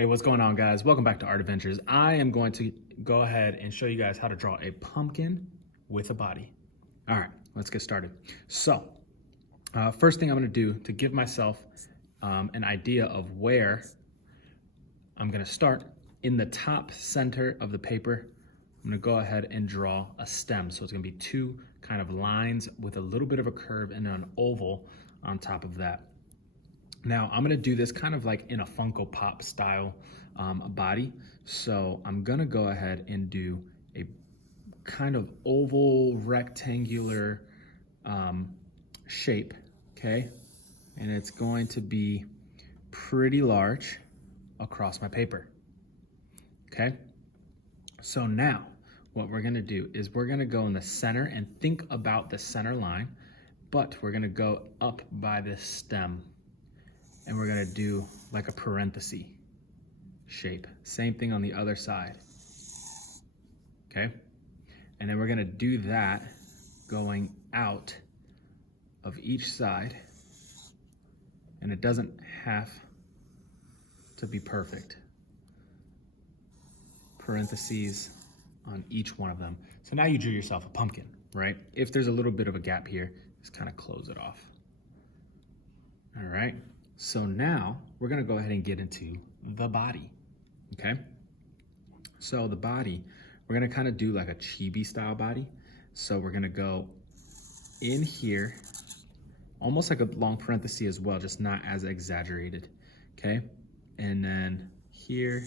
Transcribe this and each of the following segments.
Hey, what's going on, guys? Welcome back to Art Adventures. I am going to go ahead and show you guys how to draw a pumpkin with a body. All right, let's get started. So, first thing I'm going to do to give myself an idea of where I'm going to start, in the top center of the paper, I'm going to go ahead and draw a stem. So it's going to be two kind of lines with a little bit of a curve and an oval on top of that. Now I'm gonna do this kind of like in a Funko Pop style body. So I'm gonna go ahead and do a kind of oval rectangular shape, okay? And it's going to be pretty large across my paper, okay? So now what we're gonna do is we're gonna go in the center and think about the center line, but we're gonna go up by this stem. And we're gonna do like a parenthesis shape. Same thing on the other side, okay? And then we're gonna do that going out of each side. And it doesn't have to be perfect. Parentheses on each one of them. So now you drew yourself a pumpkin, right? If there's a little bit of a gap here, just kind of close it off. All right. So now we're gonna go ahead and get into the body, okay? So the body, we're gonna kind of do like a chibi style body. So we're gonna go in here, almost like a long parenthesis as well, just not as exaggerated, okay? And then here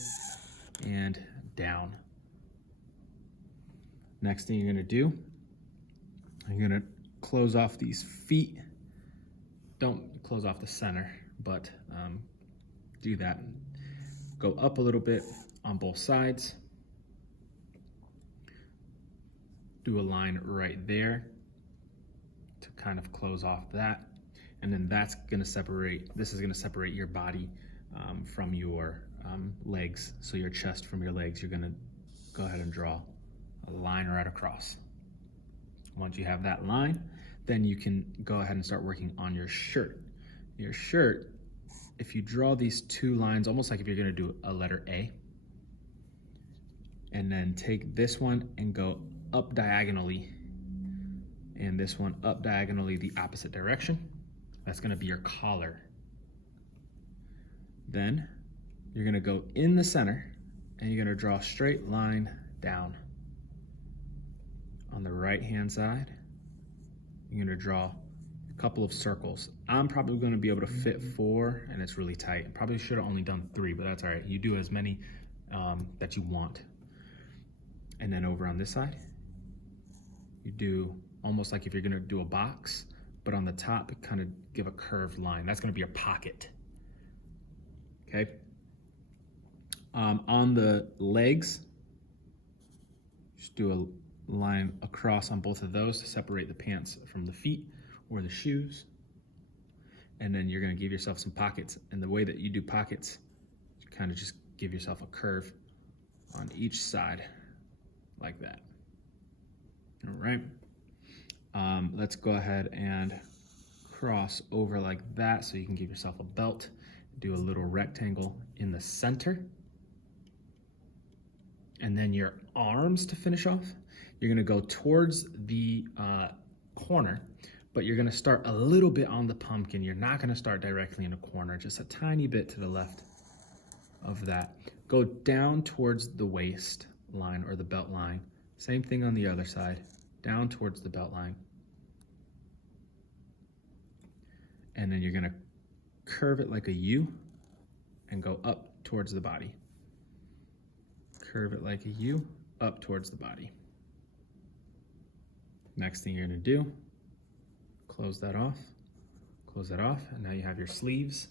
and down. Next thing you're gonna do, you're gonna close off these feet. Don't close off the center, but do that. Go up a little bit on both sides. Do a line right there to kind of close off that. And then that's gonna separate, this is gonna separate your body from your legs. So your chest from your legs, you're gonna go ahead and draw a line right across. Once you have that line, then you can go ahead and start working on your shirt. Your shirt, if you draw these two lines, almost like if you're gonna do a letter A, and then take this one and go up diagonally, and this one up diagonally the opposite direction, that's gonna be your collar. Then you're gonna go in the center and you're gonna draw a straight line down. On the right-hand side, you're gonna draw a couple of circles. I'm probably gonna be able to fit 4, and it's really tight. I probably should have only done 3, but that's all right. You do as many that you want. And then over on this side, you do almost like if you're gonna do a box, but on the top, kind of give a curved line. That's gonna be your pocket, okay? On the legs, just do a line across on both of those to separate the pants from the feet or the shoes. And then you're gonna give yourself some pockets. And the way that you do pockets, you kind of just give yourself a curve on each side like that. All right. Let's go ahead and cross over like that so you can give yourself a belt. Do a little rectangle in the center. And then your arms to finish off. You're gonna go towards the corner, but you're gonna start a little bit on the pumpkin. You're not gonna start directly in the corner, just a tiny bit to the left of that. Go down towards the waist line or the belt line. Same thing on the other side, down towards the belt line. And then you're gonna curve it like a U and go up towards the body. Curve it like a U, up towards the body. Next thing you're gonna do, close that off, and now you have your sleeves.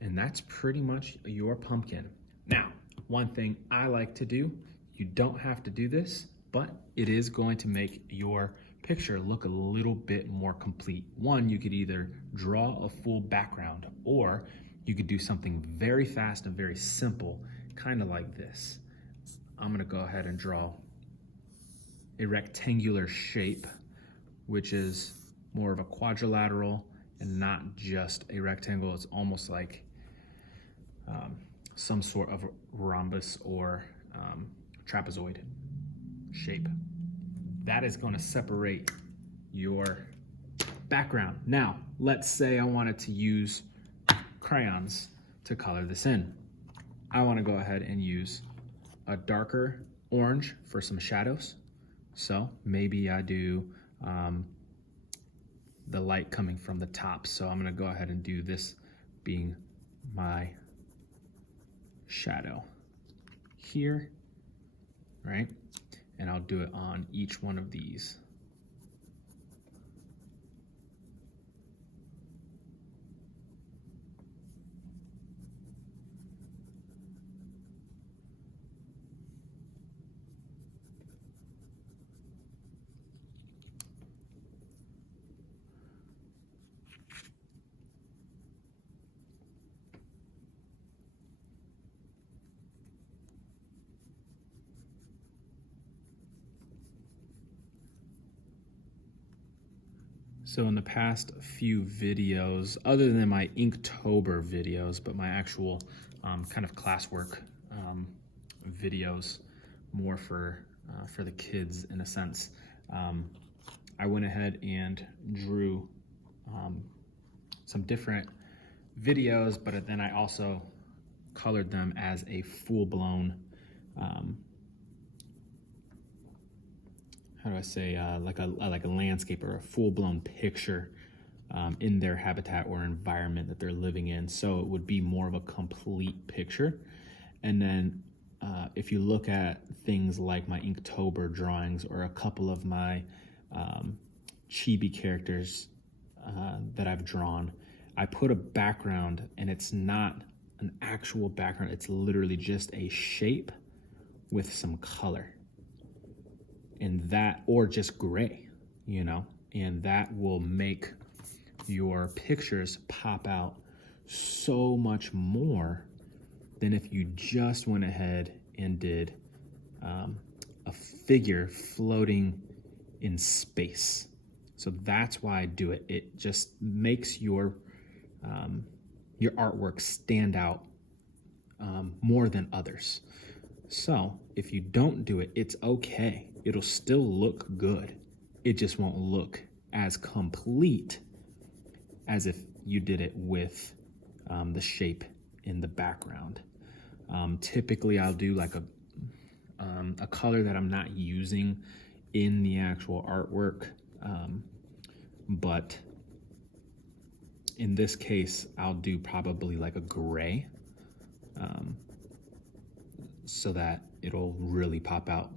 And that's pretty much your pumpkin. Now, one thing I like to do, you don't have to do this, but it is going to make your picture look a little bit more complete. One, you could either draw a full background, or you could do something very fast and very simple, kind of like this. I'm gonna go ahead and draw a rectangular shape, which is more of a quadrilateral and not just a rectangle. It's almost like some sort of rhombus or trapezoid shape. That is going to separate your background. Now, let's say I wanted to use crayons to color this in. I want to go ahead and use a darker orange for some shadows. So maybe I do the light coming from the top. So I'm going to go ahead and do this being my shadow here, right? And I'll do it on each one of these. So in the past few videos, other than my Inktober videos, but my actual kind of classwork videos, more for the kids in a sense, I went ahead and drew some different videos, but then I also colored them as a full-blown how do I say, like a landscape or a full-blown picture in their habitat or environment that they're living in. So it would be more of a complete picture. And then if you look at things like my Inktober drawings or a couple of my chibi characters that I've drawn, I put a background, and it's not an actual background. It's literally just a shape with some color. And that, or just gray, you know, and that will make your pictures pop out so much more than if you just went ahead and did a figure floating in space. So that's why I do it. It just makes your artwork stand out more than others. So if you don't do it, it's okay. It'll still look good. It just won't look as complete as if you did it with the shape in the background. Typically I'll do like a color that I'm not using in the actual artwork. But in this case, I'll do probably like a gray, so that it'll really pop out.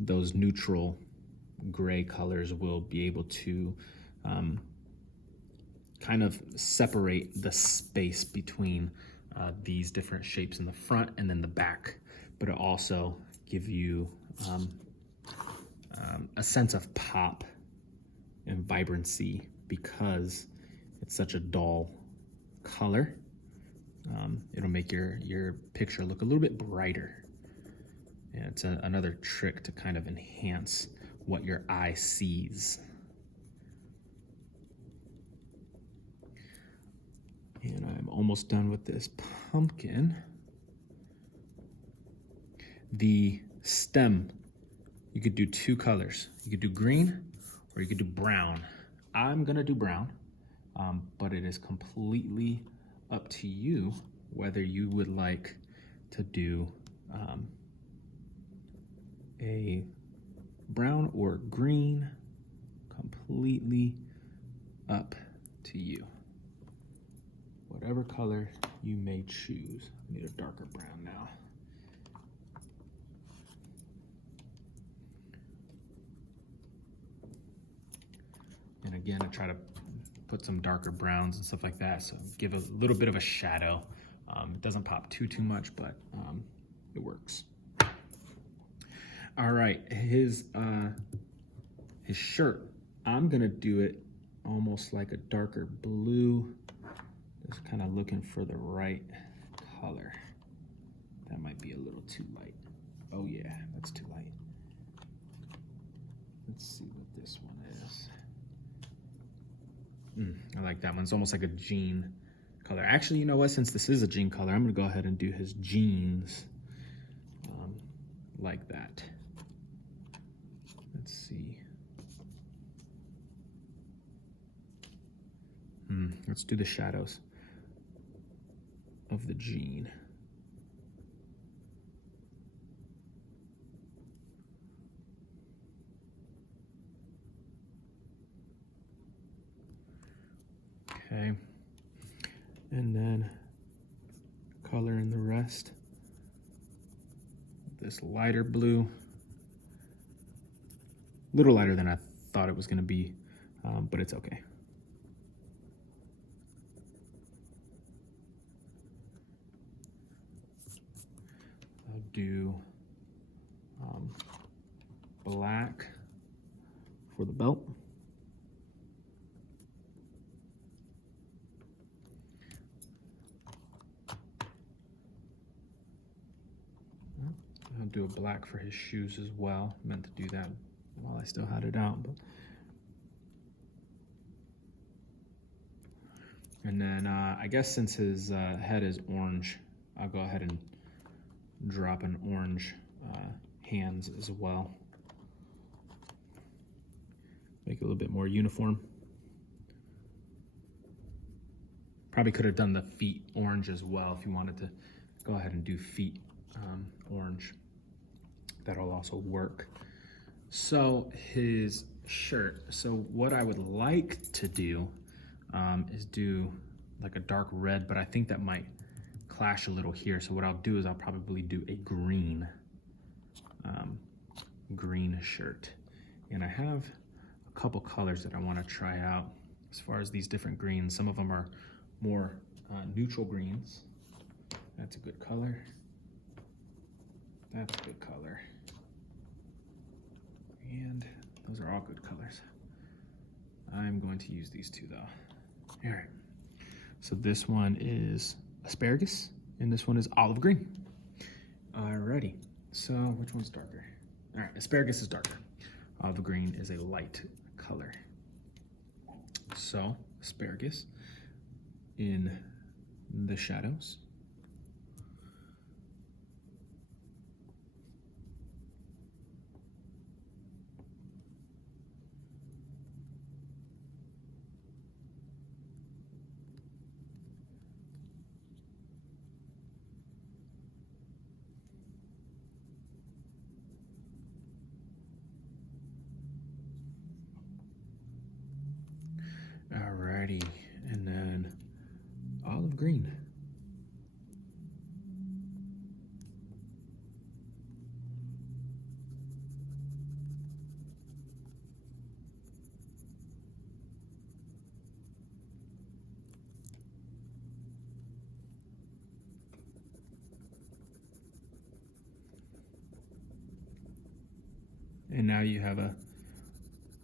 Those neutral gray colors will be able to kind of separate the space between these different shapes in the front and then the back, but it also give you a sense of pop and vibrancy because it's such a dull color. It'll make your picture look a little bit brighter. And it's another trick to kind of enhance what your eye sees. And I'm almost done with this pumpkin. The stem, you could do two colors. You could do green or you could do brown. I'm gonna do brown, but it is completely up to you whether you would like to do a brown or green. Completely up to you. Whatever color you may choose. I need a darker brown now. And again, I try to put some darker browns and stuff like that, so give a little bit of a shadow. It doesn't pop too much, but it works. All right, his shirt, I'm gonna do it almost like a darker blue. Just kind of looking for the right color. That might be a little too light. Oh yeah, that's too light. Let's see what this one is. I like that one. It's almost like a jean color. Actually, you know what? Since this is a jean color, I'm gonna go ahead and do his jeans like that. Let's see. Let's do the shadows of the jean. Okay, and then color in the rest. This lighter blue, a little lighter than I thought it was going to be, but it's okay. I'll do black for the belt. I'll do a black for his shoes as well. I meant to do that while I still had it out. But... And then I guess since his head is orange, I'll go ahead and drop an orange hands as well. Make it a little bit more uniform. Probably could have done the feet orange as well if you wanted to go ahead and do feet orange. That'll also work. So his shirt, so what I would like to do is do like a dark red, but I think that might clash a little here. So what I'll do is I'll probably do a green shirt. And I have a couple colors that I want to try out as far as these different greens. Some of them are more neutral greens. That's a good color. That's a good color. And those are all good colors. I'm going to use these two though. All right. So this one is asparagus and this one is olive green. Alrighty. So which one's darker? All right, asparagus is darker. Olive green is a light color. So asparagus in the shadows. Alrighty, and then olive green. And now you have a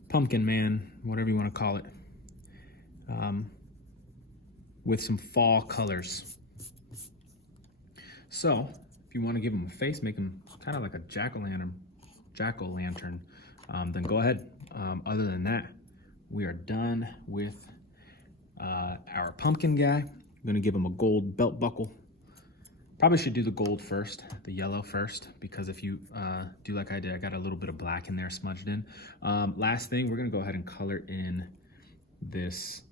pumpkin man, whatever you want to call it, with some fall colors. So if you want to give him a face, make him kind of like a jack-o'-lantern, then go ahead. Other than that, we are done with our pumpkin guy. I'm going to give him a gold belt buckle. Probably should do the gold first, the yellow first, because if you do like I did, I got a little bit of black in there smudged in. Last thing, we're gonna go ahead and color in this,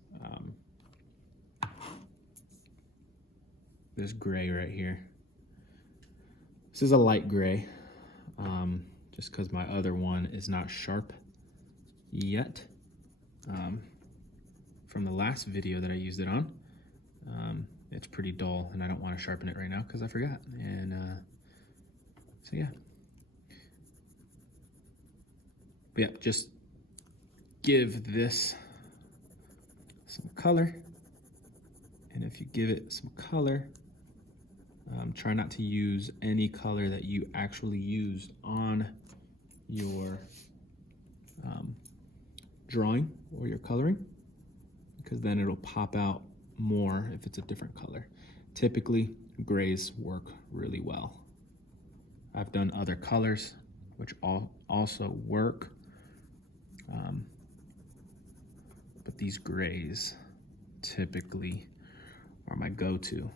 this gray right here. This is a light gray, just because my other one is not sharp yet. From the last video that I used it on, it's pretty dull and I don't want to sharpen it right now because I forgot. And so yeah. But yeah, just give this some color. And if you give it some color, try not to use any color that you actually used on your drawing or your coloring, because then it'll pop out more if it's a different color. Typically, grays work really well. I've done other colors which also work, but these grays typically are my go-to.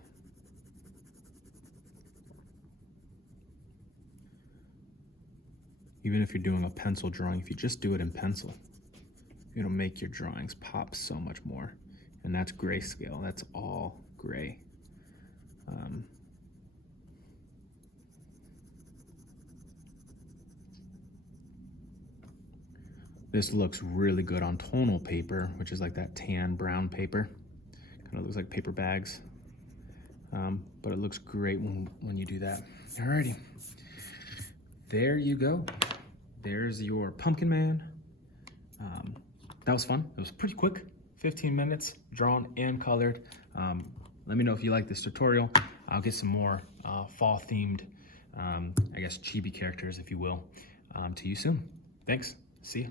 Even if you're doing a pencil drawing, if you just do it in pencil, it'll make your drawings pop so much more. And that's grayscale, that's all gray. This looks really good on tonal paper, which is like that tan brown paper. Kind of looks like paper bags. But it looks great when you do that. Alrighty, there you go. There's your pumpkin man. That was fun. It was pretty quick, 15 minutes, drawn and colored. Let me know if you like this tutorial. I'll get some more fall themed, I guess, chibi characters, if you will, to you soon. Thanks, see ya.